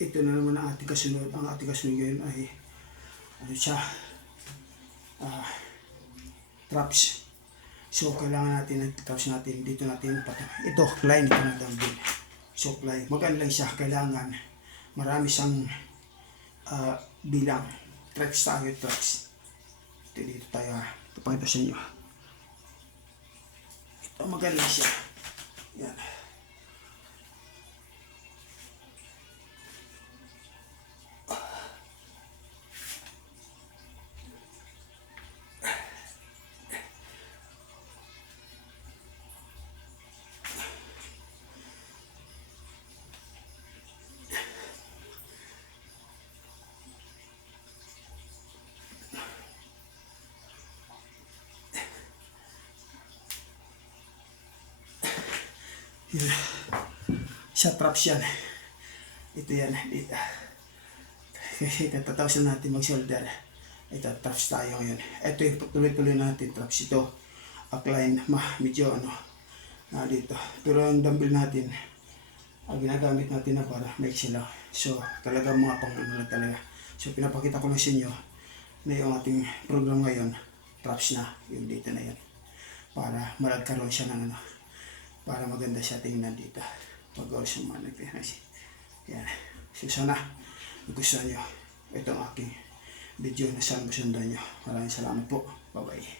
ito na naman ang ating kasunod. Ang ating kasunod ngayon ay ano siya, traps. So kailangan natin ng traps natin. Dito natin ito line ito na dumbbell. So line, maganda lang siya. Kailangan marami siyang bilang. Traps tayo, traps. Dito tayo, ipakita sa inyo. Ito maganda siya. Yan. Yan. Siya traps yan. Ito yan. Dito. Kasi katatawasan natin mag-shoulder. Ito, traps tayo ngayon. Ito yung tuloy-tuloy natin. Traps ito. Upline. Medyo dito. Pero ang dumbbell natin, ginagamit natin na para make sila. So, talaga mga pang lang talaga. So, pinapakita ko lang sa inyo na yung ating program ngayon, traps na. Yung dito na yan. Para malagkaroon siya ng para maganda siya tingnan dito. Pag-all sumanag. Yan. So sana gusto nyo itong aking video na sana gusto nyo. Maraming salamat po. Bye bye.